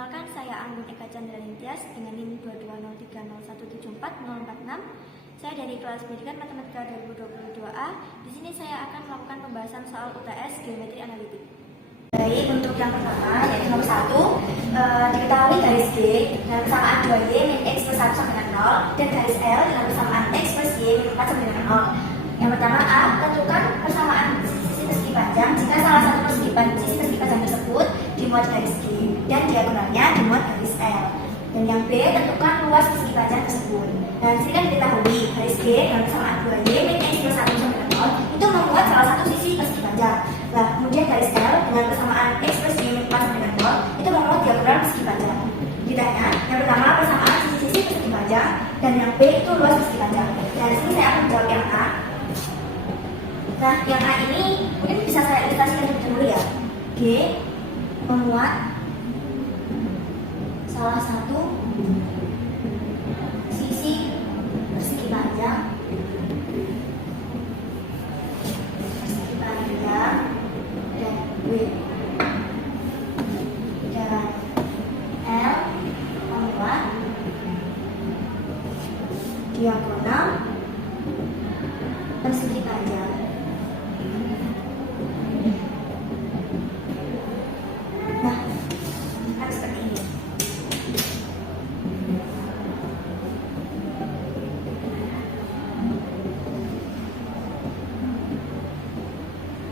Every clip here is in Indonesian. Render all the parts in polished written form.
Perkenalkan, saya Anggun Eka Chandra Nintias dengan NIM 22030174046. Saya dari kelas pendidikan Matematika 2022A. Di sini saya akan melakukan pembahasan soal UTS Geometri Analitik. Baik, untuk yang pertama yaitu nomor 1, diketahui garis G dengan persamaan 2y min x plus 1 sama dengan 0 dan garis L dengan persamaan x plus y min 4 sama dengan 0. Yang pertama A, tentukan persamaan sisi persegi panjang jika salah satu sisi persegi panjang tersebut dimuat garis G dan diagonalnya dimuat garis L. Dan yang B, tentukan luas persegi panjang tersebut. Dan sini kan diketahui garis G dengan persamaan 2y min x plus 1 sama dengan 0 itu memuat salah satu sisi persegi panjang. Nah, kemudian garis L dengan persamaan x plus y min 4 sama dengan 0 itu memuat diagonal persegi panjang. Ditanya, yang pertama persamaan sisi-sisi persegi panjang dan yang B itu luas persegi panjang. Dan di sini saya akan menjawab yang A. Nah, yang A ini mungkin bisa saya ilustrasikan dulu ya. G memuat salah satu sisi persegi panjang dan W, dan L memuat diagonal persegi panjang. Nah, harus seperti ini.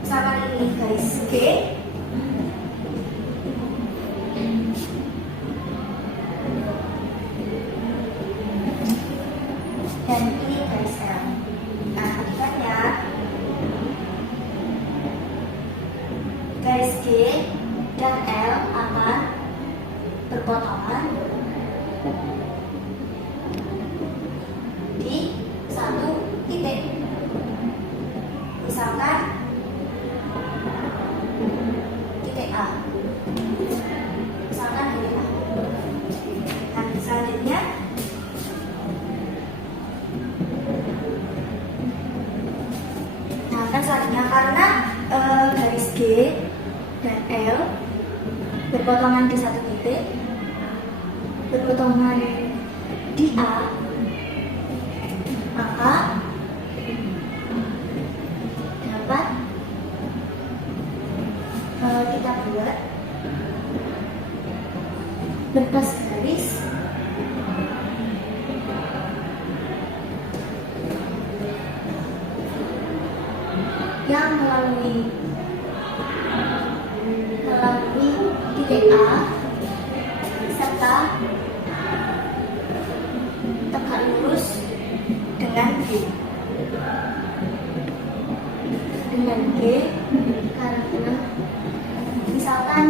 Sama ini garis G dan ini garis L. Nah, akibatnya garis G dan L akan berpotongan di satu titik. Misalkan titik A. Misalkan titik A. Nah, selanjutnya karena garis G dan L berpotongan di satu titik, berpotongan di A, maka dapat kita buat berkas garis yang melalui titik A serta tegak lurus dengan G. Karena misalkan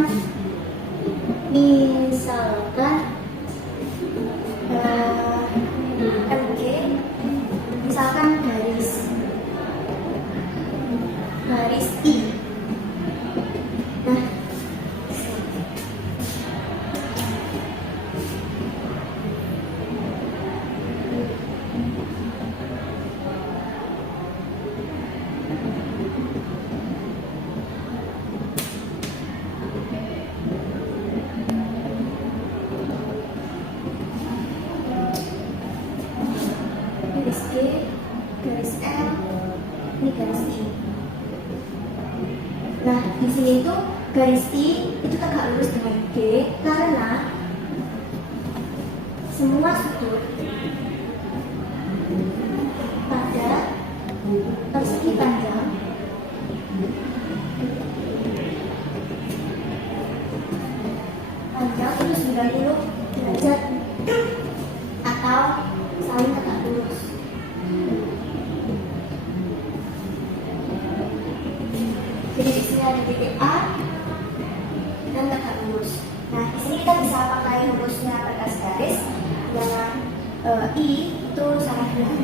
MG misalkan garis I. Nah, garis G, garis L, ini garis I. Nah, di sini itu garis I itu tegak lurus dengan G karena semua sudut pada persegi panjang itu 90 derajat atau saling tegak lurus. Jadi di sini ada titik A dan tegak lurus. Nah, di sini kita bisa pakai rumusnya berkas garis dengan I itu sama dengan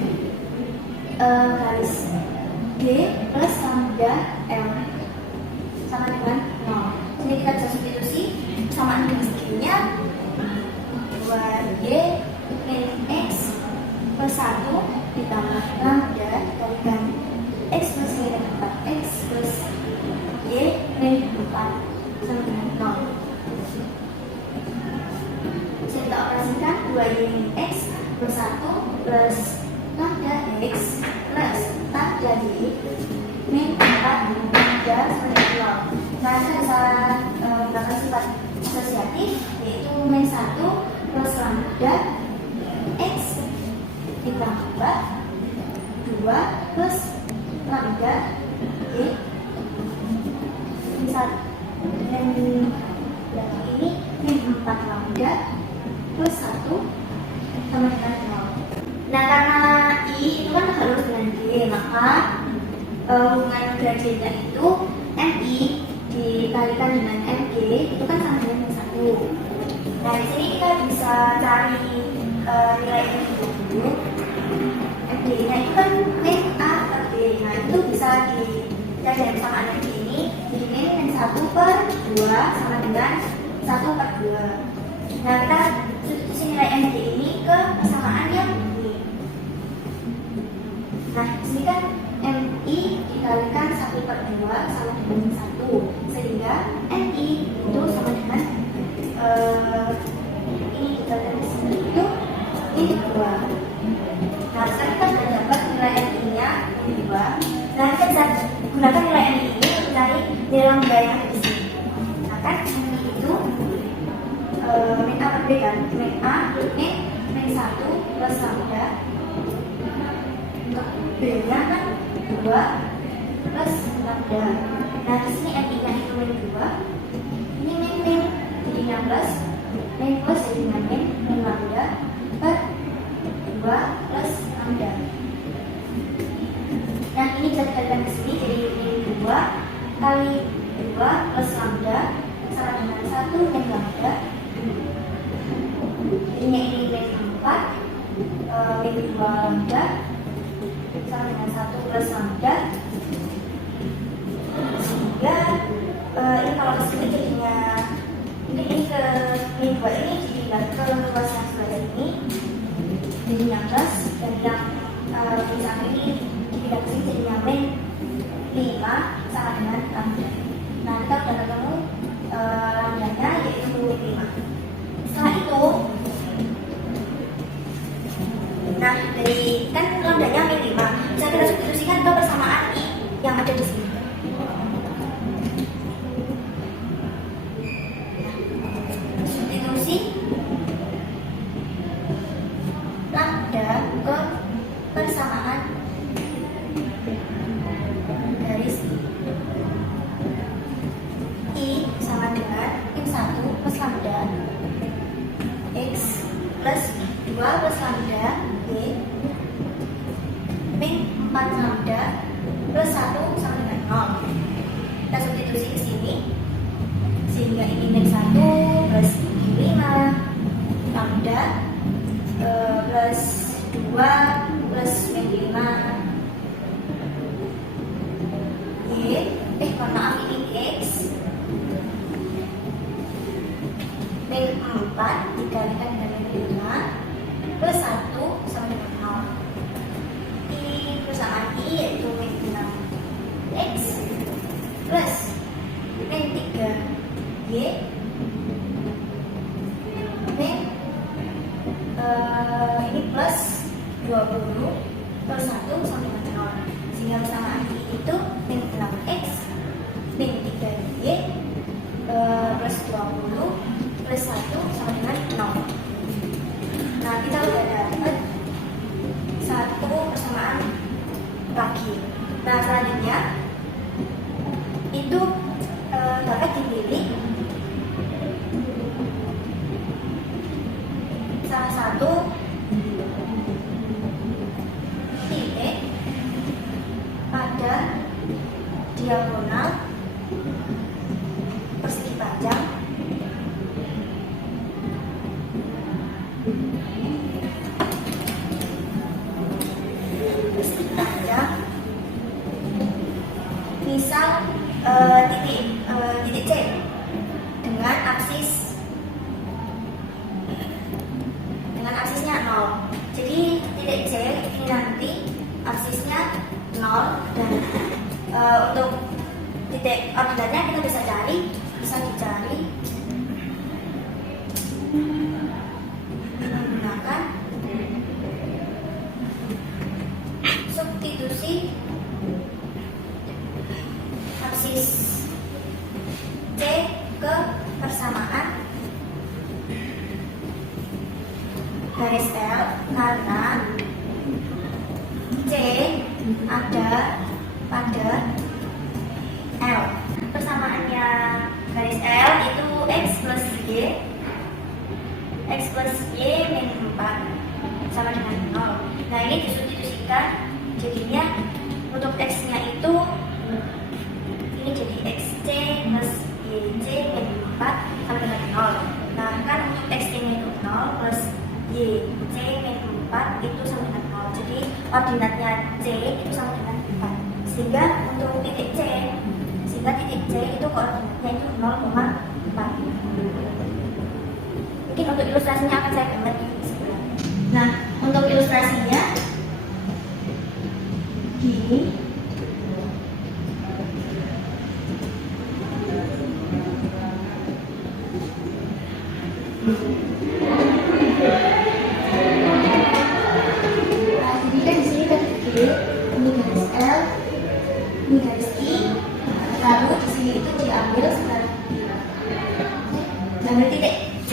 garis G plus lambda L sama dengan 0. Sini kita bisa substitusi persamaan garis G-nya 2y min x plus 1 ditambah lambda dikalikan x plus y dan 4x plus y min 4 sama dengan 0. 2y min x plus 1 plus lambda x plus lambda y min 4 lambda sama dengan 0. Nah, kita bisa menggunakan sifat asosiatif, yaitu min 1 plus lambda x ditambah 2 plus lambda y misal dan belakang ini min 4 lambda plus 1 sama dengan 0. Nah, karena I itu kan harus dengan G, maka hubungan gradiennya itu MI dikalikan dengan MG itu kan sama dengan min 1. Nah, di sini kita bisa cari nilai MG dulu. MG-nya itu kan min A per G. Nah, itu bisa dicari dari persamaan MG ini. Jadi min 1 per 2 sama dengan 1 per 2. Nah, kita substitusi nilai MG ini ke persamaan yang ini. Nah, di sini kan MI dikalikan 1 per 2 sama dengan min 1. Sehingga MI itu sama dengan ini dikalikan di sini itu min 2. Nah, sekarang kita sudah dapat nilai MI-nya min 2. Nah, kita bisa gunakan nilai MI ini untuk mencari nilai lambda yang ada di sini. Nah, kan MI itu min A per B kan? Min A min 1 plus lambda. Untuk B-nya kan 2 plus lambda. Nah, di sini MI-nya itu min 2. Ini min jadinya plus. Min plus jadinya min lambda per 2 plus lambda. Nah, ini bisa dikalikan ke sini jadi min 2 kali 2 plus lambda sama dengan 1 min lambda. Jadinya ini min 4 min 2 lambda sama dengan 1 plus lambda. Sehingga ini kalau ke sini jadinya ini ke min 2 ini dipindah ke luas yang sebelah ini. Jadinya plus, dan yang di samping ini dipindah ke sini jadinya min 5 sama dengan lambda. Nah, kita sudah ketemu lambdanya yaitu min 5. Setelah itu, nah dari kan lambdanya min 5 bisa kita substitusikan ke persamaan I yang ada di sini. Substitusi lambda ke persamaan garis I sama dengan min 1 plus lambda x plus 2 plus lambda y min 4 lambda plus 1 sama dengan 0. Kita substitusi ke sini sehingga ini min 1 plus 5 lambda plus 2 plus min 5 y mohon maaf ini x min 4 dikalikan dengan min 5 plus 1 sama dengan 0. I persamaan I yaitu min 6 x plus min 3 y min ini plus 20 plus 1 sama dengan 0. Sehingga persamaan I itu min 6x min 3y plus 20 plus 1 sama dengan 0. Nah, kita udah dapat satu persamaan lagi. Nah, selanjutnya itu dapat dipilih salah satu titik pada diagonal persegi panjang misal titik C dengan aksisnya 0. Jadi titik C ini nanti aksisnya 0 dan untuk titik ordinatnya kita bisa dicari menggunakan garis L karena C ada pada L. Persamaannya garis L itu X plus Y min 4 sama dengan 0. Nah ini disubstitusikan, jadinya untuk X nya itu ini jadi XC plus YC min 4 sama dengan 0. Nah kan untuk XC nya itu 0 plus YC min 4 itu sama dengan 0. Jadi koordinatnya C itu sama dengan 4. Sehingga untuk titik C itu koordinatnya itu 0,4. Mungkin untuk ilustrasinya akan saya gambar di sebelah. Nah, untuk ilustrasinya gini. Nah, jadi kan di sini kan G, ini garis L, ini garis I, lalu di sini itu diambil sebagai gambar titik C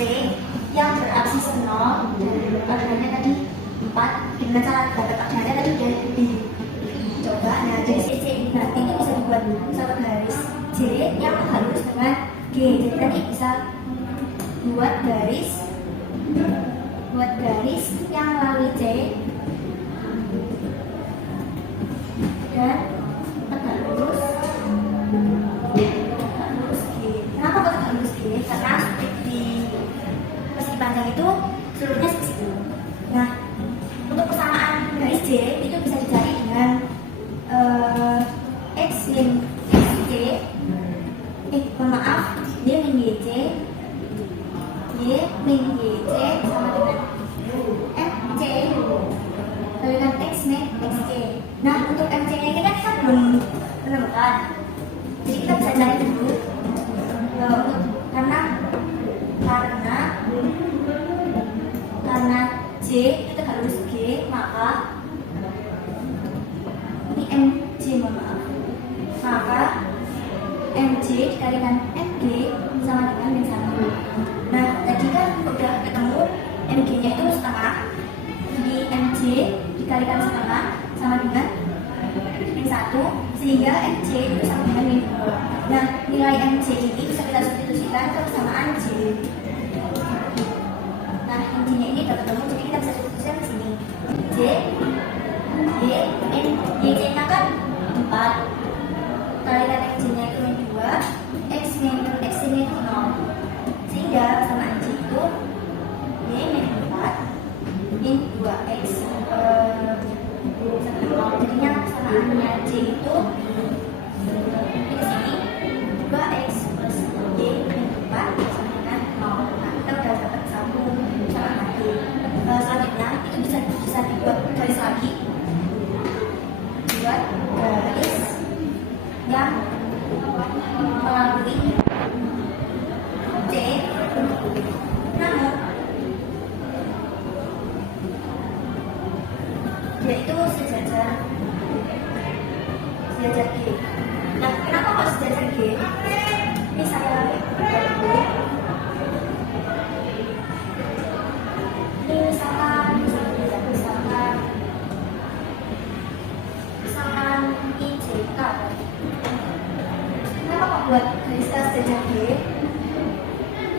yang beraksis 0 dan koordinatnya tadi 4. Gimana cara dapat koordinatnya tadi dari B. Coba, nah dari CC ini nanti itu bisa dibuat satu garis J yang harus dengan G. Jadi nanti bisa buat garis yang melalui C dan tegak lurus G. Kenapa kok tegak lurus G? Karena di persegi panjang itu seluruhnya seperti itu. Nah, untuk persamaan garis J itu bisa dicari dengan X min XC, Y min YC, Y min YC sama dengan MC kalikan X min XC. Nah, untuk MC nya ini kan kita belum menemukan, jadi kita bisa cari dulu karena J itu tegak lurus G, maka ini MJ, maka MJ dikalikan MG sama dengan min 1. Nah, tadi kan udah ketemu MG nya itu setengah, jadi MJ dikalikan setengah sama dengan min 1, sehingga MJ itu sama dengan min 2. Nah, nilai MJ ini bisa kita substitusikan ke persamaan J. Nah, intinya ini udah ketemu, jadi kita bisa substitusikan ke sini. J, Y, min, YC nya kan 4, kalikan XJ nya itu min 2, X min XC nya itu 0, sehingga persamaan J itu Y min 4 min 2X sama 0. Jadinya persamaannya J itu ini ke sini 2X plus Y min 4 sama dengan 0. Nah, kita udah dapat satu cara lagi. Selanjutnya itu bisa dibuat garis lagi, buat garis yang melalui C, namun dia itu sejajar G. Nah, kenapa kok sejajar G? Ini saya buat dulu. Ini misalkan IJK. Kenapa kok buat garis sejajar G?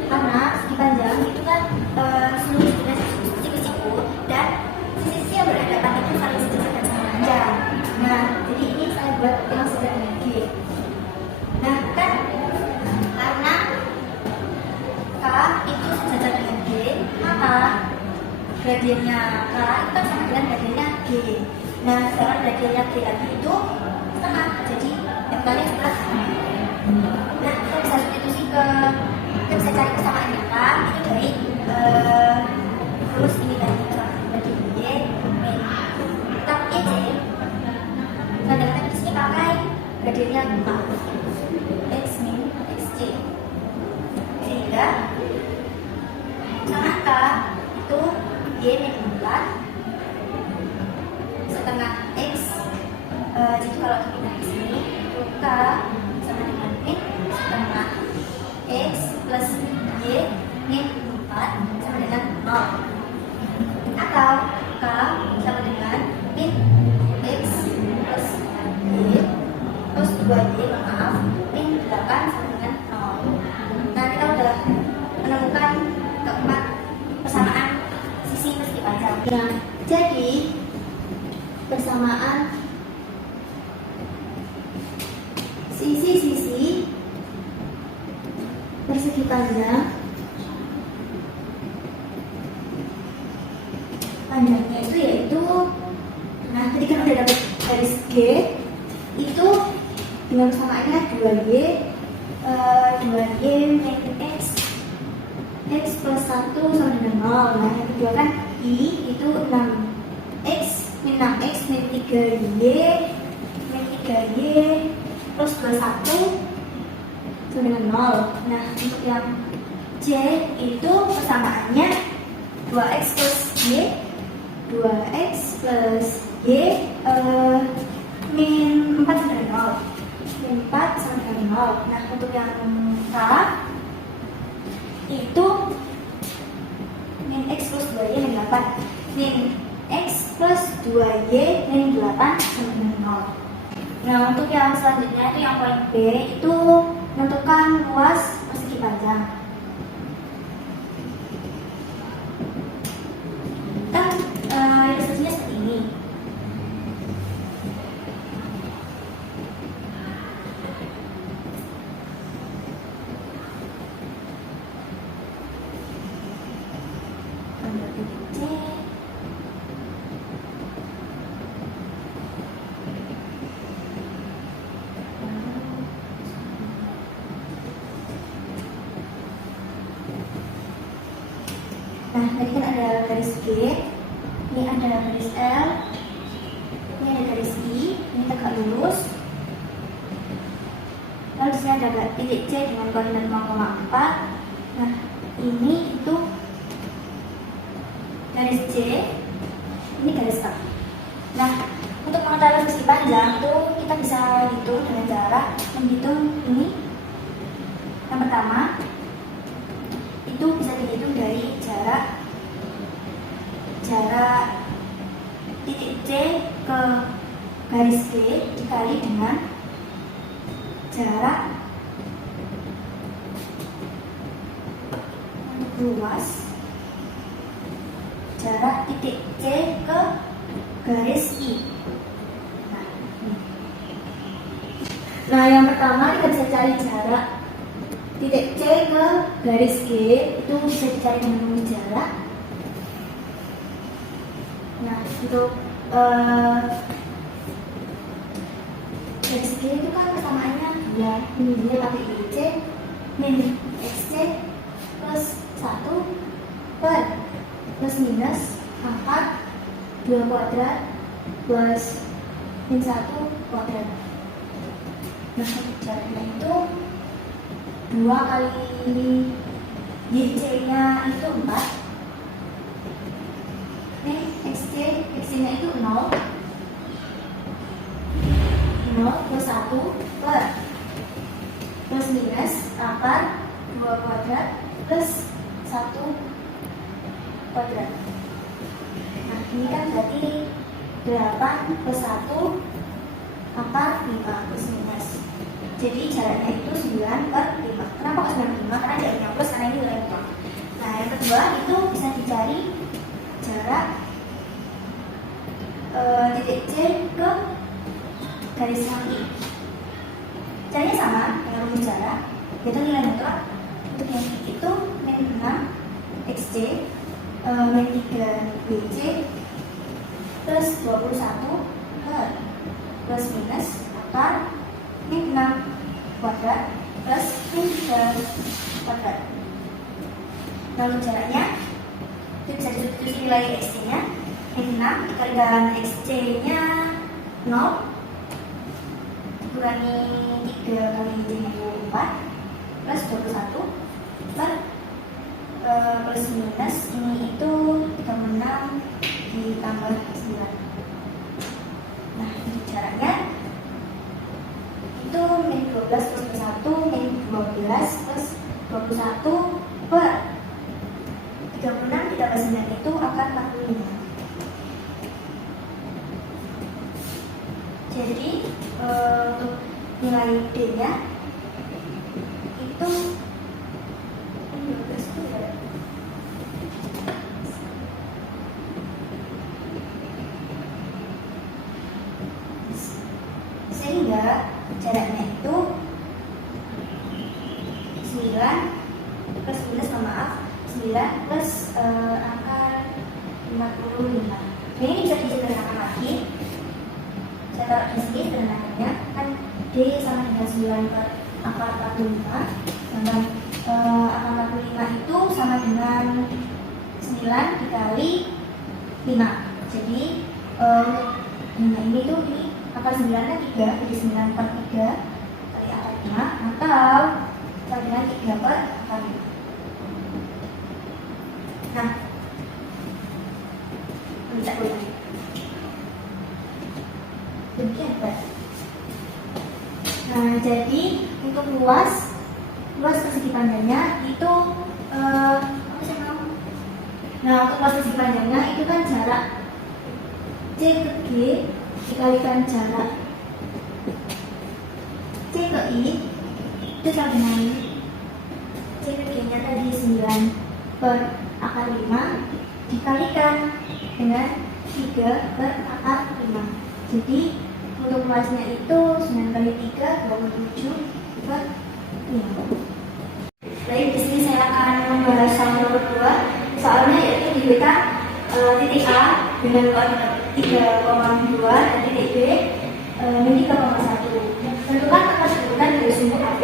Karena segi panjang itu kan seluruh sisinya siku-siku dan sisi yang berhadapan itu saling sejajar dan sama panjang. Nah, jadi ini saya buat yang sejajar dengan G. Nah, kan karena K itu sejajar dengan G, maka gradiennya K itu kan sama dengan gradiennya G. Nah, sekarang gradiennya G lagi itu setengah, jadi vektornya sebelah. Nah, kita bisa substitusi kita bisa cari persamaannya K itu dari terus ini tadi dari Y min tetap YC. Nah, dengan di sini pakai gradiennya 4 X min XC, sehingga sama K itu Y min 4 setengah X. Jadi kalau dipindah di sini K sama dengan min setengah X plus Y min 4 sama dengan 0. atau K sama dengan min X plus Y plus 2Y, maaf, min 8 sama dengan 0. Nah, kita udah menemukan keempat persamaan sisi persegi panjang. Nah, jadi persamaan sisi-sisi persegi panjangnya itu yaitu, nah tadi kan udah dapat garis G itu dengan persamaannya 2Y min X plus 1 sama dengan 0. Nah yang kedua kan I itu 6X min 6X min 3Y plus 21 sama dengan 0. Nah untuk yang J itu persamaannya 2X plus Y min 4 sama dengan 0. Min 4 sama dengan 0. Nah untuk yang K itu min X plus 2Y min 8. Min X plus 2Y min 8 sama dengan 0. Nah untuk yang selanjutnya itu yang poin B itu menentukan luas persegi panjang. Ilustrasinya seperti ini. Ambil titik C. Nah, tadi kan ada garis G. Ini ada garis L, ini ada garis I, ini tegak lurus. Lalu di sini ada titik C dengan koordinat 0,4. Nah, ini itu garis C, ini garis K. Nah, untuk mengetahui persegi panjang itu kita bisa hitung dengan cara menghitung ini. Yang pertama, itu bisa dihitung dari jarak titik C ke garis G dikali dengan jarak luas jarak titik C ke garis I. Nah, yang pertama kita bisa cari jarak titik C ke garis G itu bisa dicari dengan jarak. Nah, untuk garis G itu kan persamaannya ya ini dia pakai DC min XC plus 1 per plus minus 4 2 kuadrat plus min 1 kuadrat. Nah, jaraknya itu 2 kali YC nya itu 4. Ini XC nya itu 0 plus 1 per plus minus 8 2 kuadrat plus 1 kuadrat. Nah, ini kan berarti 8 plus 1 5 plus minus. Jadi jaraknya itu 9 per 5. Kenapa kok 9 per 5? Karena jaraknya plus, karena ini nilai utama. Nah, yang kedua itu bisa dicari jarak titik C ke garis yang I. Caranya sama dengan rumus jarak, yaitu nilai mutlak untuk yang I itu min 6 XC min 3 BC plus 21 per plus minus akar min 6 kuadrat plus min 3 kuadrat. Lalu jaraknya itu bisa disubstitusi nilai XC nya min 6 dikali dengan XC nya 0 kurangi 3 kali 4 plus 21 per plus minus ini itu 36 ditambah 9. Nah, ini caranya itu min 12 plus 1 min 12 plus 21 per 36 ditambah 9 itu akan 45. Jadi untuk nilai D-nya itu sehingga jaraknya itu 9 plus minus, maaf, 9 plus angka 55. Jadi ini bisa disederhanakan lagi. Saya taruh di sini sederhananya kan D sama dengan 9 per angka 45, sedangkan angka 45 itu sama dengan 9 dikali 5. Jadi ini tuh ini angka 9 nya 3, jadi 9 per 3 kali angka 5, atau sama dengan 3 per angka 5. Nah, bisa ulangi. Demikian, Pak. Nah, jadi untuk luas persegi panjangnya itu apa sih mau? Nah, untuk luas persegi panjangnya itu kan jarak C ke G dikalikan jarak C ke I itu sama dengan C ke G nya tadi 9 per akar 5 dikalikan dengan 3 per akar 5. Jadi untuk luasnya itu 9 kali 3 27 per 5. Baik, di sini saya akan membahas soal nomor 2. Soalnya yaitu diberikan titik A dengan koordinat 3,2 dan titik B dengan 3,1. Tentukan angka kedudukan dari sumbu AB.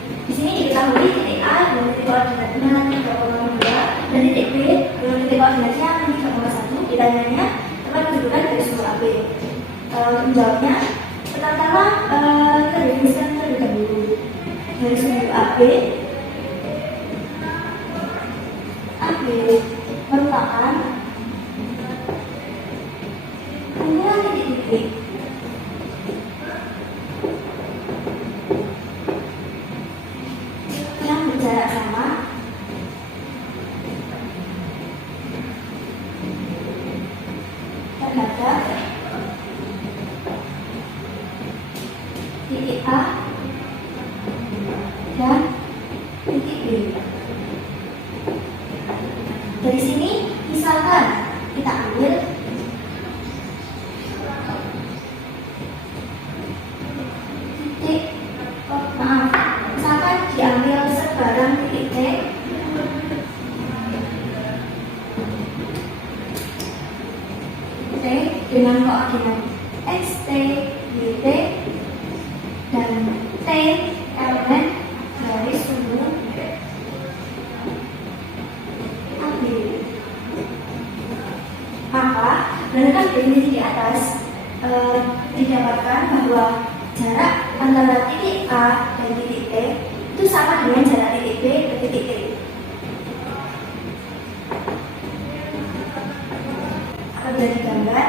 Di sini diketahui titik A dengan titik koordinatnya 3,2 dan titik B dengan titik koordinatnya 3,1. Ditanyanya tempat kedudukan dari sumbu AB. Menjawabnya, pertama-tama kita definisikan terlebih dahulu dari sumbu AB. AB merupakan kumpulan titik-titik yang berjarak sama terhadap titik A dan titik B. Dari sini misalkan kita ambil titik, misalkan diambil sebarang titik T dengan koordinat xt, dt, dan T elemen dari sumbu AB. Maka berdasarkan definisi di atas didapatkan bahwa jarak antara titik A dan titik T itu sama dengan jarak titik B ke titik T. Akan dari gambar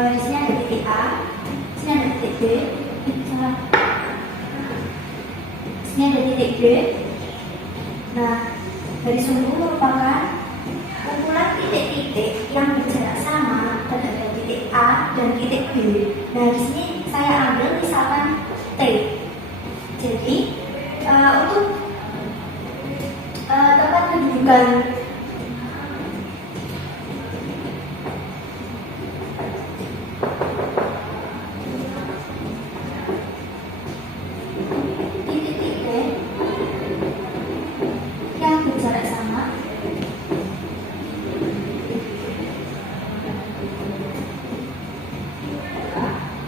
di sini ada titik A, di sini ada titik B, ini ada titik B. Nah, dari sumbu merupakan kumpulan titik-titik yang berjarak sama terhadap titik A dan titik B. Nah, di sini saya ambil misalkan T. Jadi untuk tempat kedudukan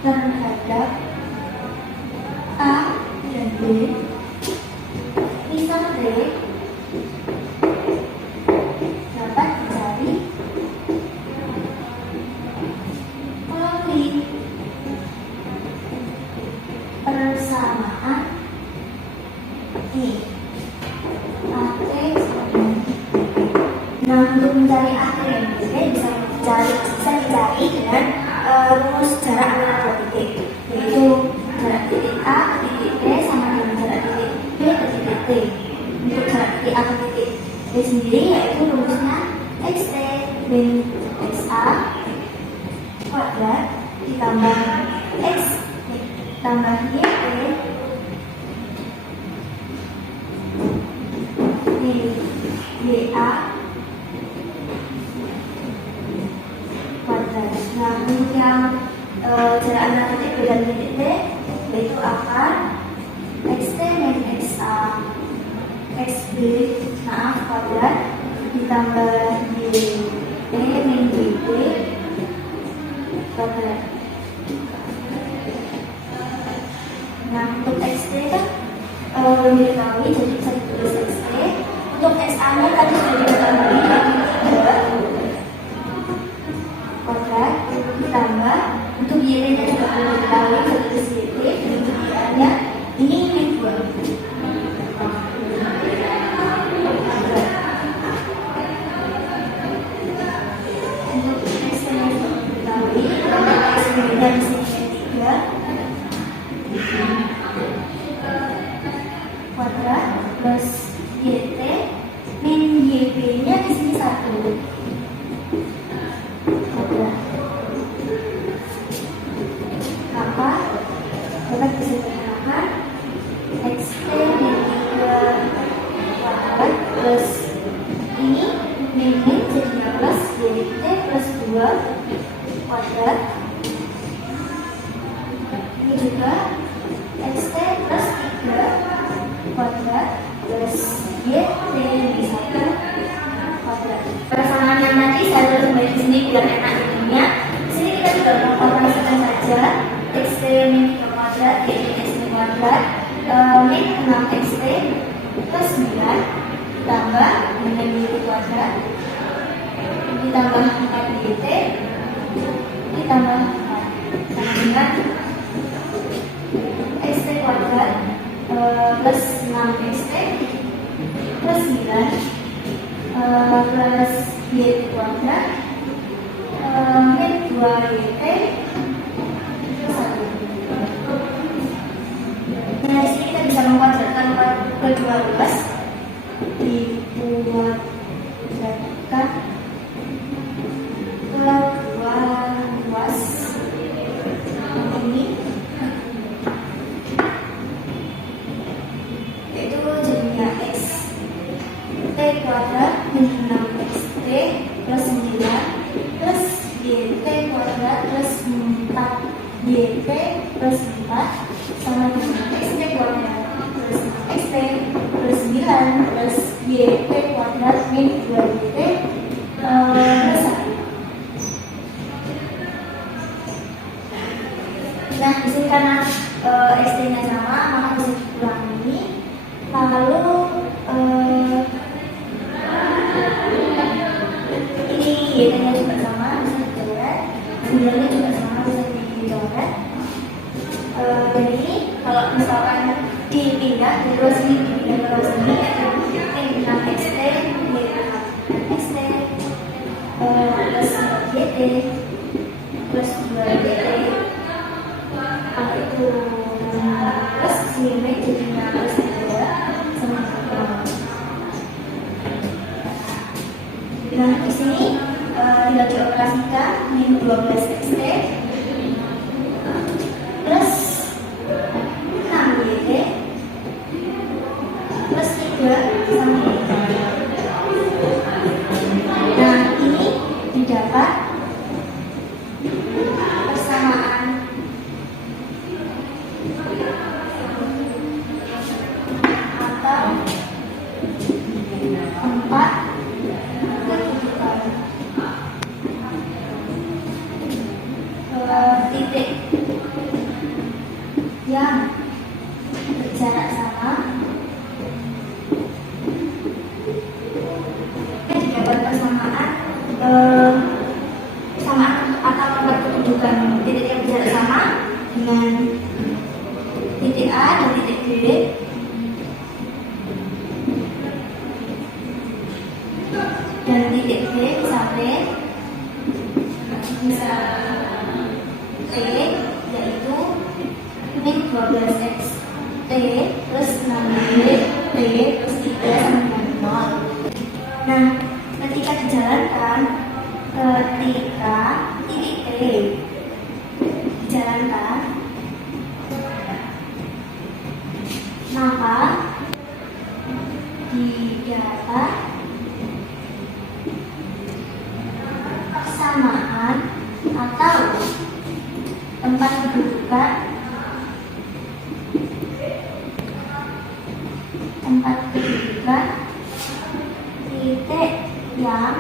terhadap A dan B, misal D dapat dicari melalui persamaan ini AT sama dengan B. Nah, untuk mencari AT dan B bisa dicari dengan rumus jarak antara dua titik, yaitu jarak titik A ke titik B sama dengan jarak titik B ke titik T. Untuk jarak titik A ke titik B sendiri yaitu rumusnya xt min xa kuadrat ditambah x tambah YA kuadrat. Nah, untuk yang jarak antara titik B dan titik T, yaitu akar XT min XA XB kuadrat ditambah YT min YB kuadrat. Nah, untuk XT kan belum diketahui, jadi bisa ditulis XT. Untuk XA-nya tadi sudah diketahui, yaitu 3 kuadrat ditambah untuk YT-nya juga belum diketahui, bisa ditulis YT. Dan untuk YA-nya ini min 2. Untuk XT-nya belum diketahui, XB-nya di sini 3 kuadrat plus YT min YB-nya di sini 1 kuadrat. Maka dapat disederhanakan XT min 3 kuadrat plus ini min jadinya plus YT plus 2 kuadrat. Ini juga XT plus 3 kuadrat plus YT di 1 kuadrat. Persamaan yang tadi saya tulis kembali di sini biar enak jadinya. Di sini kita juga mengoperasikan saja XT min 3 kuadrat YT x kuadrat min 6 XT plus 9 ditambah dengan YT kuadrat ditambah 4 YT ditambah 4 sama dengan XT kuadrat plus 6 XT plus 9 plus YT kuadrat min 2 YT plus 1. Nah, di sini kita bisa mengkuadratkan kedua ruas, dikuadratkan kedua ruas ini, yaitu jadinya X T kuadrat min 6 XT plus 9 plus YT kuadrat plus 4 YT plus 4 sama dengan XT kuadrat plus XT plus 9 plus YT kuadrat min 2 YT plus 1. Nah, di sini karena XT-nya sama, maka bisa dikurangi. Lalu ini YT-nya juga sama, bisa dicoret. 9-nya juga sama, bisa dicoret. Jadi kalau misalkan dipindah dari ruas ini dipindah ke ruas ini, yaitu 6 XT XT plus YT plus 2 YT itu plus sini jadinya plus 3 sama dengan. Nah, di sini tinggal dioperasikan min 12 XT plus 6 YT plus 3 sama dengan. Nah, ini didapat persamaan atau 4 titik yang berjarak sama didapat persamaan atau nomor kedudukan titik yang berjarak sama dengan titik A dan titik B dan titik B sampai bisa T, yaitu min 12 X T plus 6Y T plus 3 sama dengan 0. Nah, ketika dijalankan ketika titik T dijalankan titik yang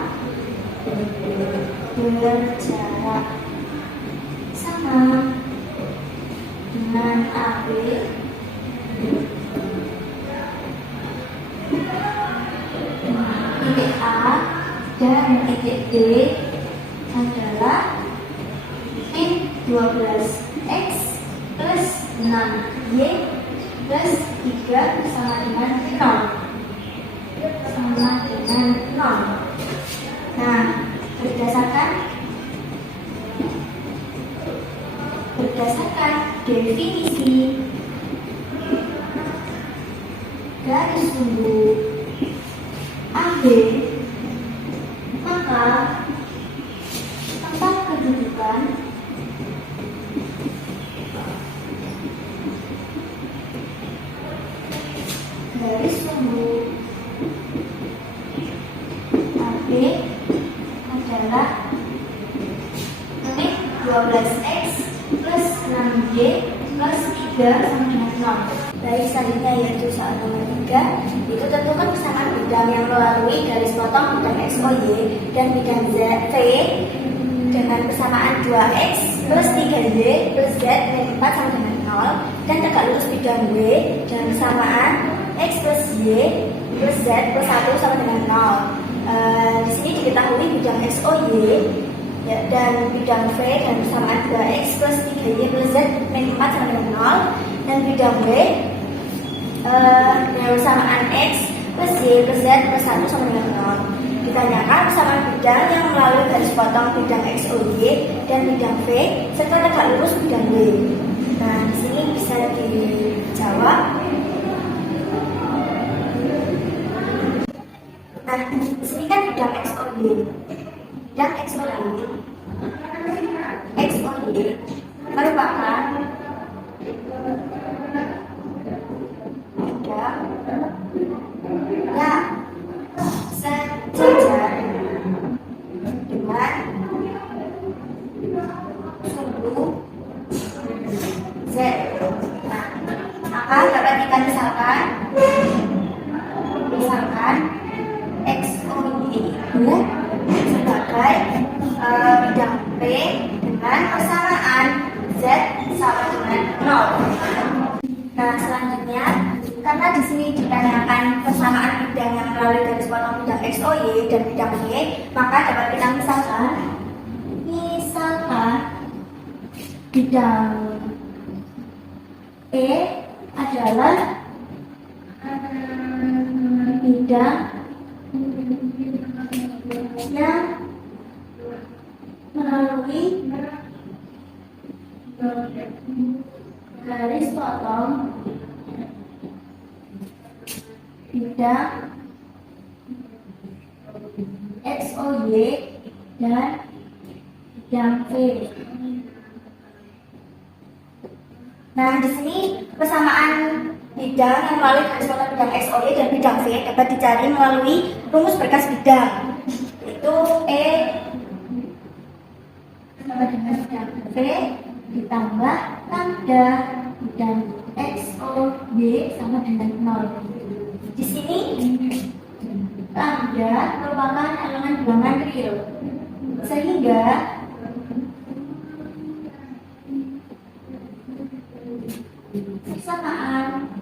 berjarak sama dengan AB titik A dan titik D adalah min 12x plus 6y plus 3 sama dengan 0 sama dengan 0. Nah, berdasarkan definisi garis sumbu AB, maka tempat kedudukan garis sumbu AB adalah min 12x plus 6y plus 3 sama dengan 0. Baik, selanjutnya yaitu soal nomor 3. Itu tentukan persamaan bidang yang melalui garis potong bidang XOY dan bidang ZV dengan persamaan 2x plus 3y plus z min 4 sama dengan 0, dan tegak lurus bidang W dengan persamaan x plus y plus z plus 1 sama dengan 0. Di sini diketahui bidang XOY ya, dan bidang V dan persamaan 2x plus 3y plus z min 4 sama dengan 0, dan bidang W dengan persamaan x plus y plus z plus 1 sama dengan 0. Ditanyakan persamaan bidang yang melalui garis potong bidang XOY dan bidang V serta tegak lurus bidang W. Nah, di sini bisa dijawab. Nah, di sini kan bidang XOY. Bidang XOY merupakan bidang yang sejajar dengan sumbu Z. Nah, maka dapat kita misalkan XOY itu sebagai bidang P dengan persamaan Z sama dengan 0. Nah, selanjutnya, karena di sini ditanyakan persamaan bidang yang melalui garis potong bidang XOY dan bidang Y, maka dapat kita misalkan bidang E adalah bidang yang melalui garis potong bidang XOY dan bidang V. Nah, di sini persamaan bidang yang melalui garis potong bidang XOY dan bidang V dapat dicari melalui rumus berkas bidang, yaitu E sama dengan bidang V ditambah lambda bidang XOY sama dengan 0. Di sini lambda merupakan elemen bilangan real, sehingga persamaan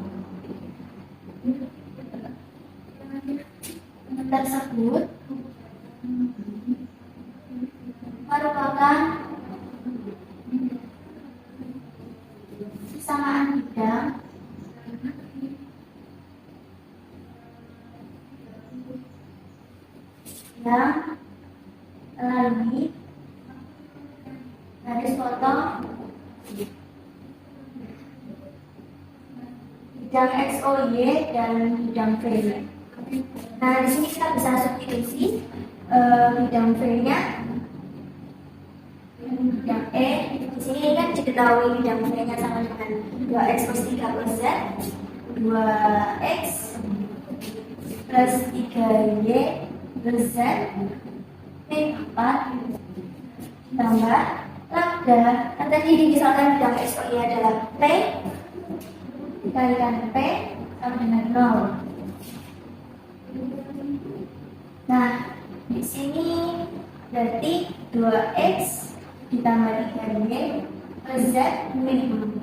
tersebut merupakan persamaan bidang yang melalui garis potong bidang XOY dan bidang V. Nah, di sini kita bisa substitusi bidang V-nya bidang E. Di sini kan diketahui bidang V-nya sama dengan 2x plus 3 plus z, 2x plus 3y plus z min 4 tambah lambda. Kan tadi misalkan bidang XOY adalah P dikalikan P sama dengan 0. Nah, di sini berarti 2x ditambah 3y plus z min 4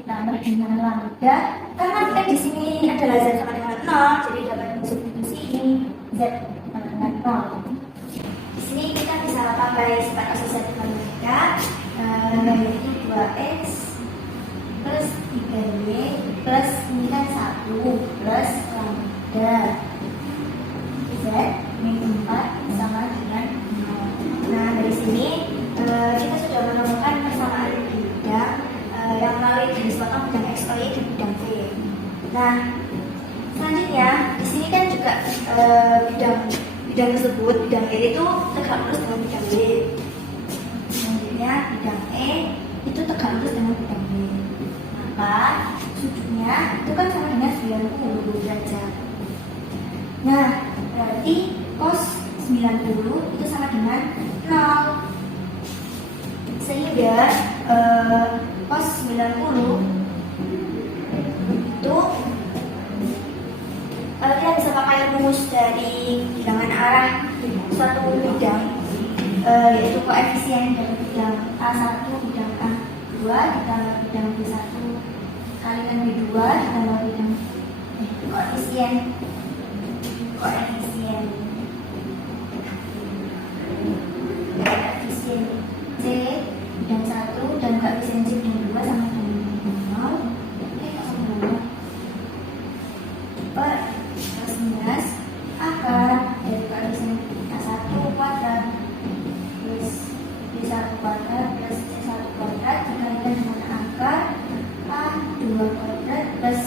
ditambah dengan lambda. Karena kita di sini adalah z sama dengan 0, jadi dapat substitusi ini z sama dengan 0. Di sini kita bisa pakai sifat asosiatif matematika, yaitu 2x plus 3y plus ini kan 1 plus lambda z min 4 sama dengan 0. Nah, dari sini kita sudah menemukan persamaan bidang yang melalui garis potong bidang x, y dan bidang v. Nah, selanjutnya di sini kan juga bidang tersebut, bidang e itu tegak lurus dengan bidang y. Selanjutnya bidang e itu tegak lurus dengan bidang y. Maka sudutnya itu kan sama dengan 90 derajat. Nah, berarti cos 90 itu sama dengan 0. Sehingga cos 90 itu kita bisa pakai rumus dari bilangan arah suatu bidang, yaitu koefisien dari bidang A1 bidang A2 ditambah bidang B1 kalikan B2 ditambah bidang koefisien C bidang 1 dan koefisien C bidang 2 sama dengan 0 per plus minus akar dari koefisien A1 kuadrat plus B1 kuadrat plus C1 kuadrat dikalikan dengan akar A2 kuadrat plus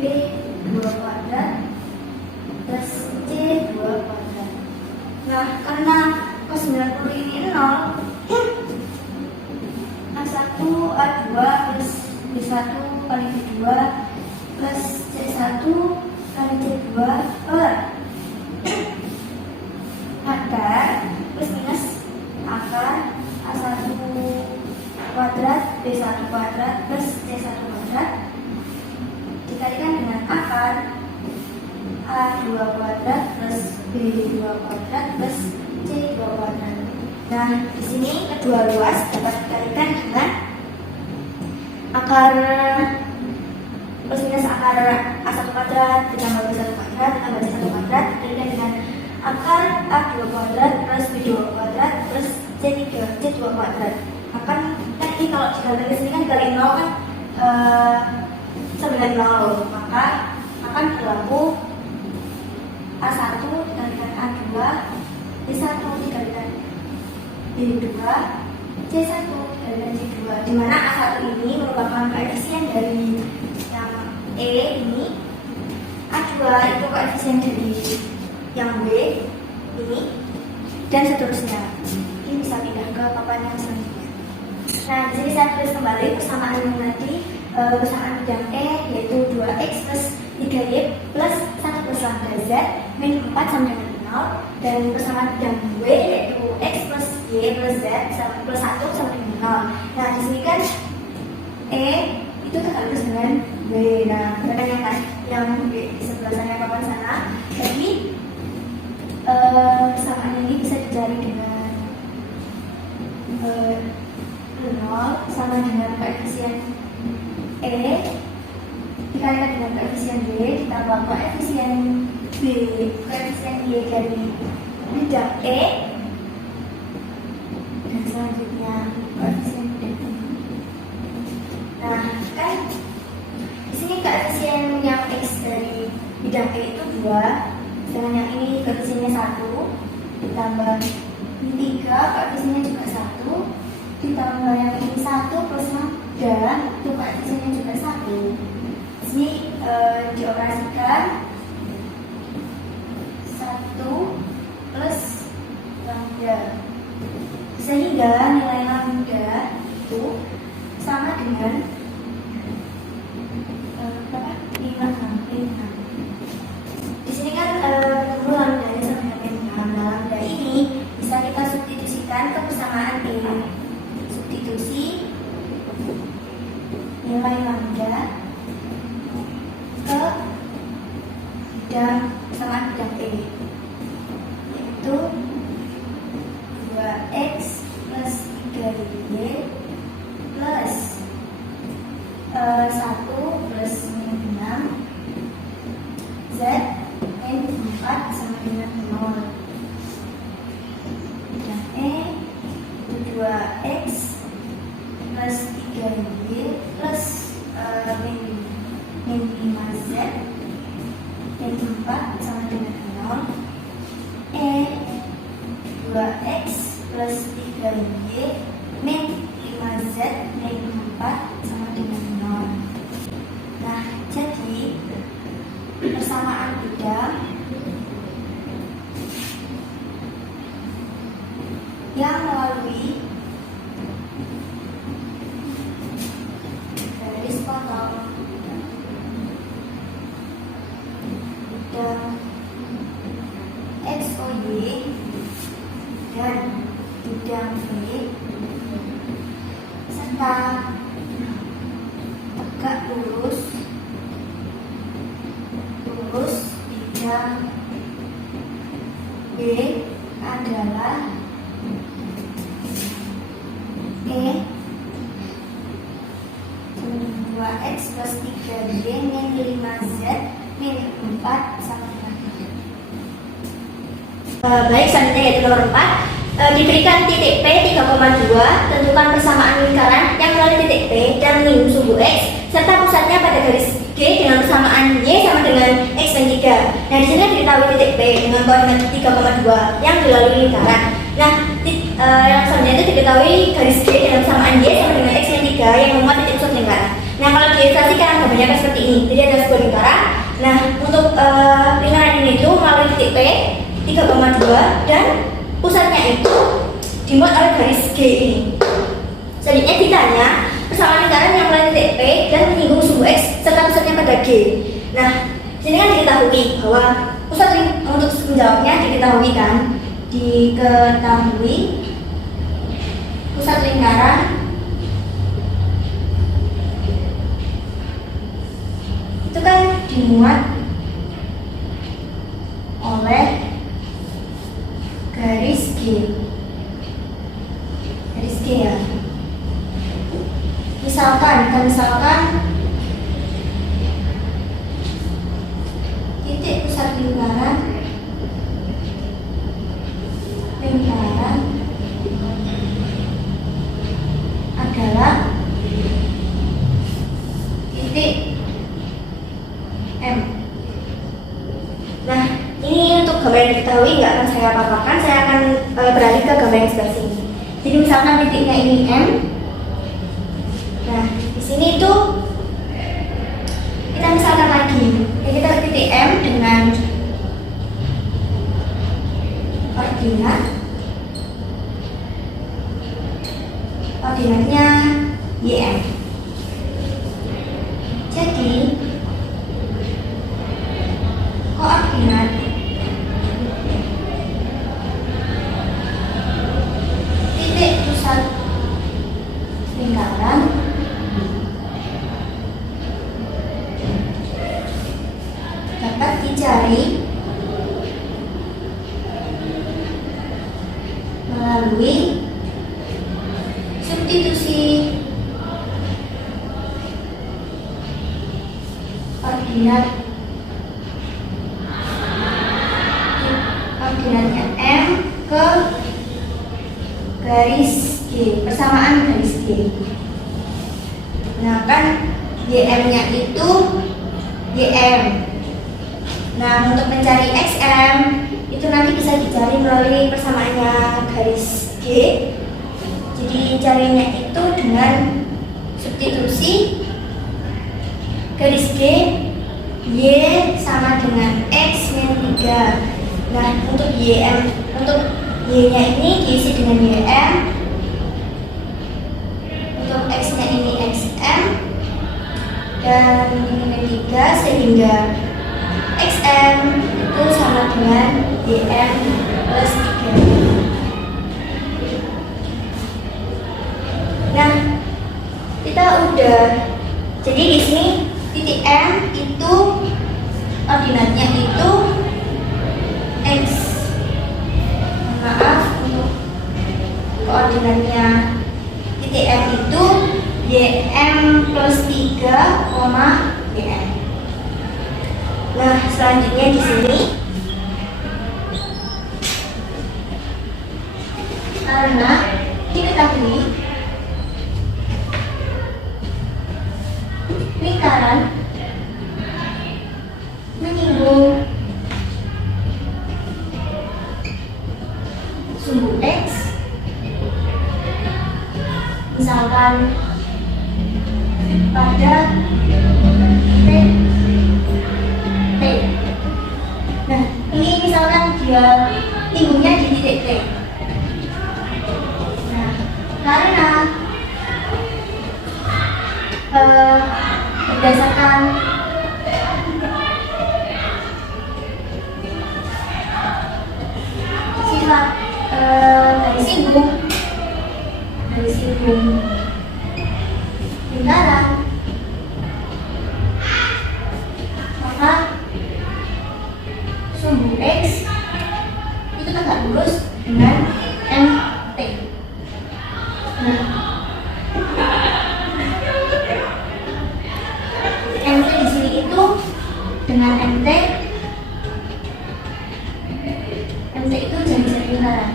B2 kuadrat plus C2 kuadrat. Nah, karena cos 90 ini 0, A1 A2 plus B1 kali B2 plus C1 kali C2 per akar plus minus akar A1 kuadrat B1 kuadrat plus C1 kuadrat dikalikan dengan akar A2 kuadrat plus B2 kuadrat plus C2 kuadrat. Nah, di sini kedua ruas dapat dikalikan dengan akar plus minus akar A1 kuadrat ditambah B1 kuadrat ditambah C1 kuadrat dikalikan dengan akar A2 kuadrat plus B2 kuadrat plus C2 kuadrat. Akan kan ini kalau dikalikan ke sini kan dikali 0 kan sama dengan 0, maka akan berlaku A1 dikalikan A2 B1 dikalikan B2 C1 dikalikan C2, di mana A1 ini merupakan koefisien dari yang E ini, A2 itu koefisien dari yang B ini, dan seterusnya. Ini bisa pindah ke papan yang selanjutnya. Nah, di sini saya tulis kembali persamaan yang tadi, persamaan bidang E yaitu 2x plus 3y plus 1 plus lambda z min 4 sama dengan 0, dan persamaan bidang W yaitu x plus y plus z plus 1 sama dengan 0. Nah, di sini kan E itu tegak lurus dengan W. Nah, pertanyakan yang di sebelah sana papan sana, jadi persamaan ini bisa dicari dengan 0 sama dengan koefisien E dikalikan dengan koefisien B ditambah koefisien B, koefisien Y dari bidang E, dan selanjutnya koefisien B. Nah, kan di sini koefisien yang X dari bidang E itu 2, sedangkan yang ini koefisiennya 1 ditambah 3, koefisiennya juga 1 ditambah yang ini 1 plus lambda itu koefisiennya juga 1. Di sini dioperasikan 1 plus lambda, sehingga nilai lambda itu sama dengan berapa? 5. Di sini kan lambdanya sama dengan 6. Nah, lambda ini bisa kita substitusikan ke persamaan E. Substitusi nilai lambda ke bidang persamaan bidang E, yang melalui garis potong bidang XOY dan bidang V serta tegak lurus bidang B adalah E 2x plus 3y min 5z min 4 sama dengan baik, selanjutnya yaitu nomor 4. Diberikan titik P 3,2, tentukan persamaan lingkaran yang melalui titik P dan menyinggung sumbu X serta pusatnya pada garis G dengan persamaan Y sama dengan X dan 3. Nah, di sini diketahui titik P dengan koordinat 3,2 yang dilalui lingkaran. Nah, yang selanjutnya itu diketahui garis G dengan persamaan Y sama dengan X dan 3 yang memuat titik pusat lingkaran. Nah, kalau diilustrasikan gambarnya seperti ini. Jadi ada sebuah lingkaran. Nah, untuk lingkaran ini itu melalui titik P 3,2 dan pusatnya itu dimuat oleh garis G ini. Selanjutnya ditanya persamaan lingkaran yang melalui titik P dan menyinggung sumbu X serta pusatnya pada G. Nah, sini kan diketahui bahwa untuk menjawabnya diketahui pusat lingkaran itu kan dimuat oleh garis G ya. Misalkan titik pusat lingkaran adalah titik M. Nah, ini untuk gambar yang diketahui nggak akan saya paparkan, saya akan beralih ke gambar yang sebelah sini. Jadi misalkan titiknya ini M. Nah, di sini itu kita misalkan lagi, kita titik M dengan koordinatnya YM. Jadi koordinat titik pusat lingkaran dapat dicari melalui substitusi koordinatnya M ke garis G, persamaan garis G. Nah, kan YM-nya itu YM. Nah, untuk mencari XM itu nanti bisa dicari melalui persamaannya garis G. Jadi carinya itu dengan substitusi garis G Y sama dengan X min 3. Nah, untuk Y-nya ini diisi dengan YM, untuk X-nya ini XM, dan ini min 3 sehingga XM itu sama dengan YM plus 3. Nah, kita udah, jadi di sini titik M itu koordinatnya itu X. Maaf, untuk koordinatnya titik M itu YM plus 3, YM. Nah, selanjutnya di sini karena diketahui lingkaran menyinggung sumbu X, misalkan pada T. Nah, ini misalkan dia nyinggungnya di titik T. berdasarkan sifat garis singgung lingkaran, maka sumbu X itu tegak lurus dengan MT. Nah, MT di sini itu dengan MT itu jari-jari lingkaran.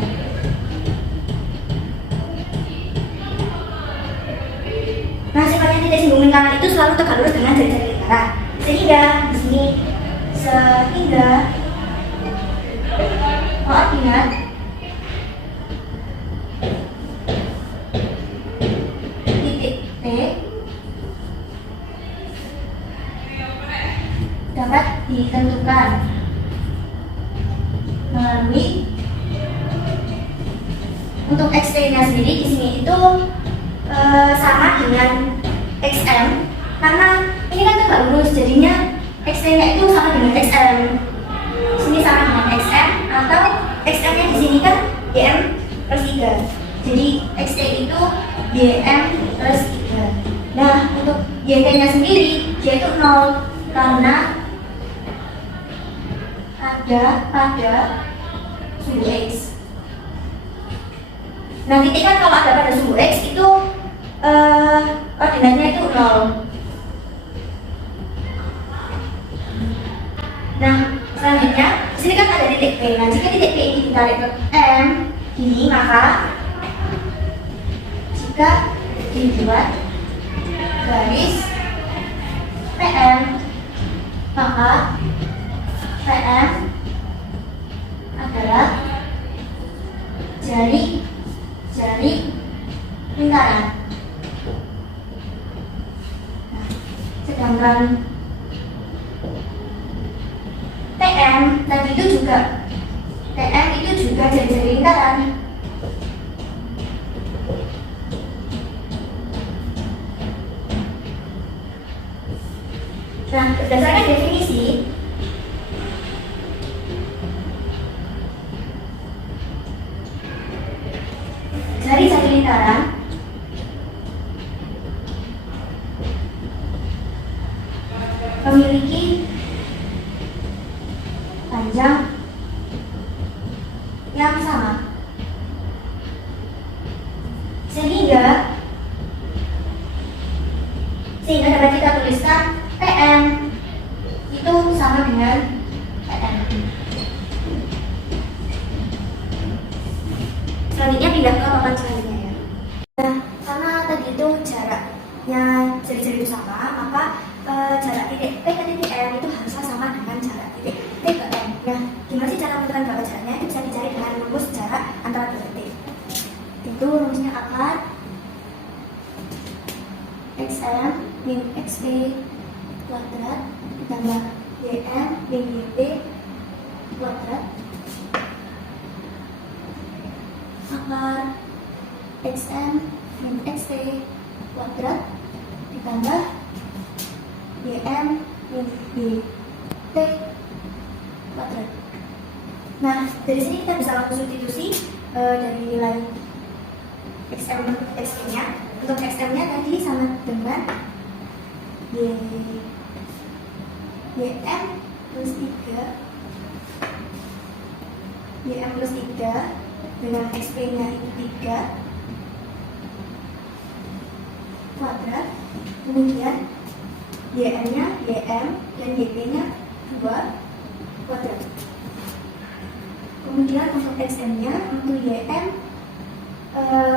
Nah, sifatnya titik singgung lingkaran itu selalu tegak lurus dengan jari-jari lingkaran. Sehingga di sini koordinat titik T dapat ditentukan melalui untuk XT-nya sendiri di sini itu sama dengan XM, karena ini kan tegak lurus, jadinya XT-nya itu sama dengan XM. Sini sama dengan XM, atau XM-nya di sini kan YM plus 3. Jadi XT itu YM plus 3. Nah, untuk YT-nya sendiri dia itu 0 karena ada pada sumbu X. Nah, titik kan kalau ada pada sumbu X itu koordinatnya itu 0. Nah, selanjutnya di sini kan ada titik P. Nah, jika titik P ini ditarik ke M gini, maka jika dibuat garis PM, maka PM adalah jari lingkaran. Nah, sedangkan TM tadi itu juga jari-jari lingkaran. Nah, berdasarkan definisi jari-jari lingkaran memiliki panjang yang sama, sehingga dapat kita tuliskan TM itu sama dengan TM. Selanjutnya pindah ke papan selanjutnya ya. Nah, karena tadi itu jaraknya jari-jari itu sama, maka jarak titik P ke titik M itu harusnya sama dengan jarak titik T ke M. Nah, gimana sih cara menentukan berapa jaraknya? Itu bisa dicari dengan rumus jarak antara dua titik. Itu rumusnya akar XM min XP kuadrat ditambah YM min YT kuadrat, akar XM min XP kuadrat ditambah YM min YT kuadrat. Nah, dari sini kita bisa langsung substitusi dari nilai XM untuk XP-nya. Untuk XM-nya tadi sama dengan YM plus 3 dengan XP-nya itu 3 kuadrat, kemudian YM-nya YM dan YT-nya 2 kuadrat. Kemudian untuk XM-nya untuk YM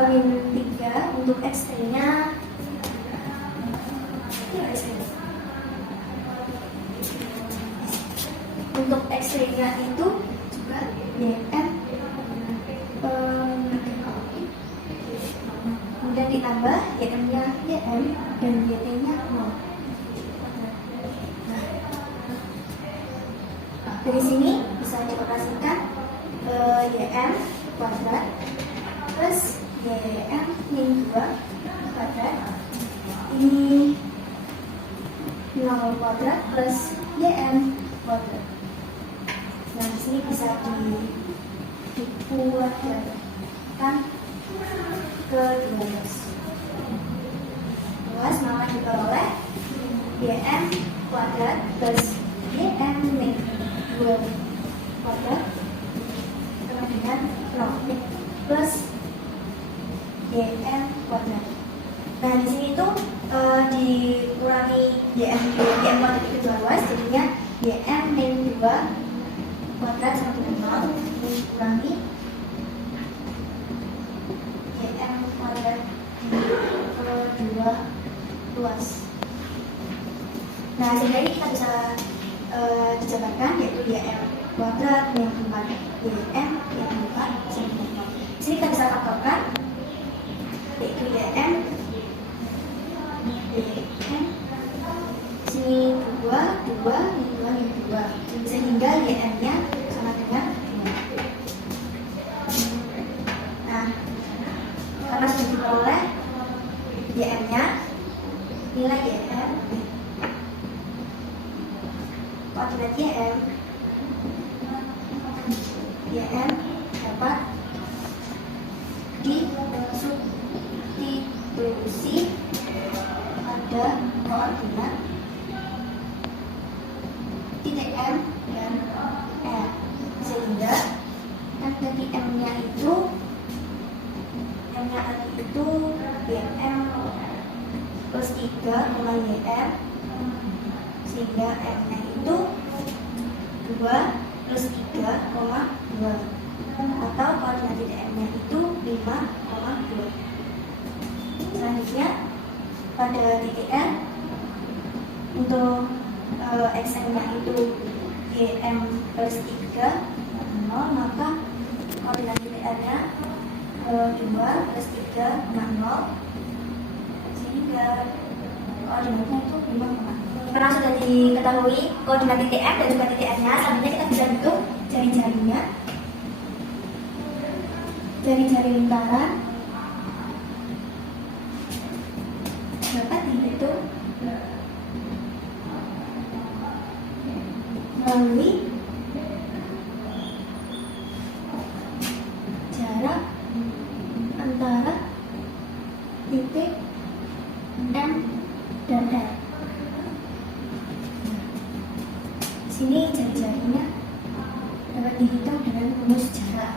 min 3, untuk XT-nya untuk X-ray-nya itu juga YM kemudian ditambah YM-nya YM dan YT-nya 0. Nah, dari sini bisa dioperasikan YM kuadrat plus YM min 2 kuadrat ini nol kuadrat plus YM kuadrat. Nah, di sini bisa dikuadratkan ke 12. Luas maka diperoleh YM kuadrat plus YM min 2 kuadrat sama dengan 0 plus YM kuadrat. Nah, di sini tuh dikurangi YM kuadrat itu 2 luas, jadinya YM min 2 kuadrat sama dengan 0 dikurangi YM kuadrat ke 2 luas. Nah, sehingga ini kita bisa dijabarkan, yaitu YM kuadrat min 4 YM min 4 sama dengan 0. Di sini kita bisa faktorkan, yaitu YM sini 2 min 2 min 2, sehingga YM nya sama dengan 2. Nah, karena sudah diperoleh YM nya, nilai YM kuadrat YM dapat disubstitusi pada koordinat titik M dan R, sehingga kan tadi M nya itu YM plus 3, YM, sehingga M nya itu 2 plus 3, 2, atau koordinat titik M nya itu 5, 2. Selanjutnya pada titik M, untuk XM nya itu YM plus 3, 0, maka koordinat titik M nya 2 plus 3, 0, sehingga koordinatnya itu 5. Karena sudah diketahui koordinat titik M dan juga titik M nya, selanjutnya kita bisa hitung jari-jarinya. Jari-jari lingkaran dapat dihitung melalui jarak antara titik M dan R. Di sini jari-jarinya dapat dihitung dengan rumus jarak,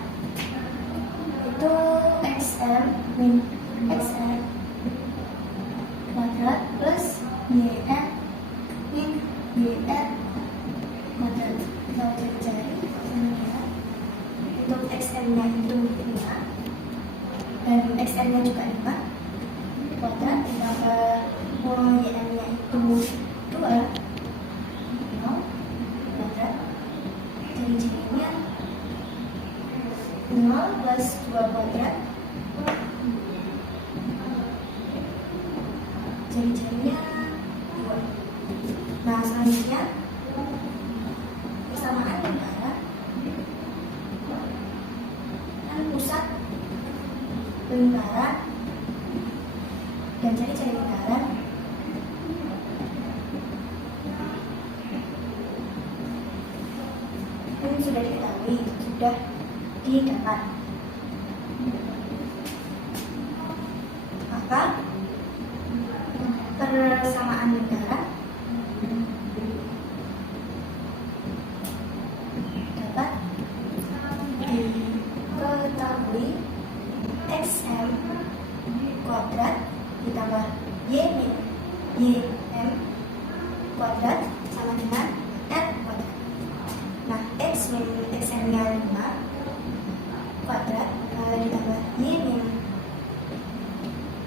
itu XM min XR kuadrat plus YM min YR kuadrat. Kita jari-jari untuk XM nya itu 5 dan XM nya juga 5 kuadrat ditambah YM nya itu 2 kuadrat, jari-jarinya 0 plus 2 kuadrat, jari-jarinya 2. Nah, selanjutnya persamaan lingkaran, kan pusat lingkaran dan jari-jari lingkaran ini sudah diketahui, sudah didapat. Maka persamaan lingkaran dapat diketahui XM kuadrat ditambah YM kuadrat sama dengan R kuadrat. Nah, X min XM nya 5 kuadrat ditambah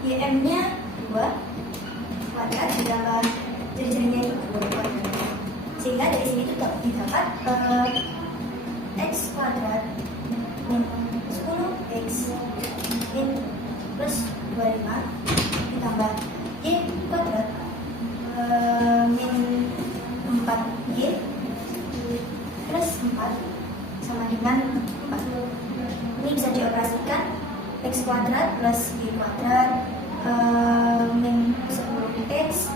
YM nya 2 kuadrat ditambah jari-jarinya itu 2 kuadrat, sehingga dari sini itu didapat X kuadrat min 10X min plus 25 ditambah Y kuadrat min 4Y plus 4 sama dengan 4. Ini bisa dioperasikan, X kuadrat plus Y kuadrat min 10X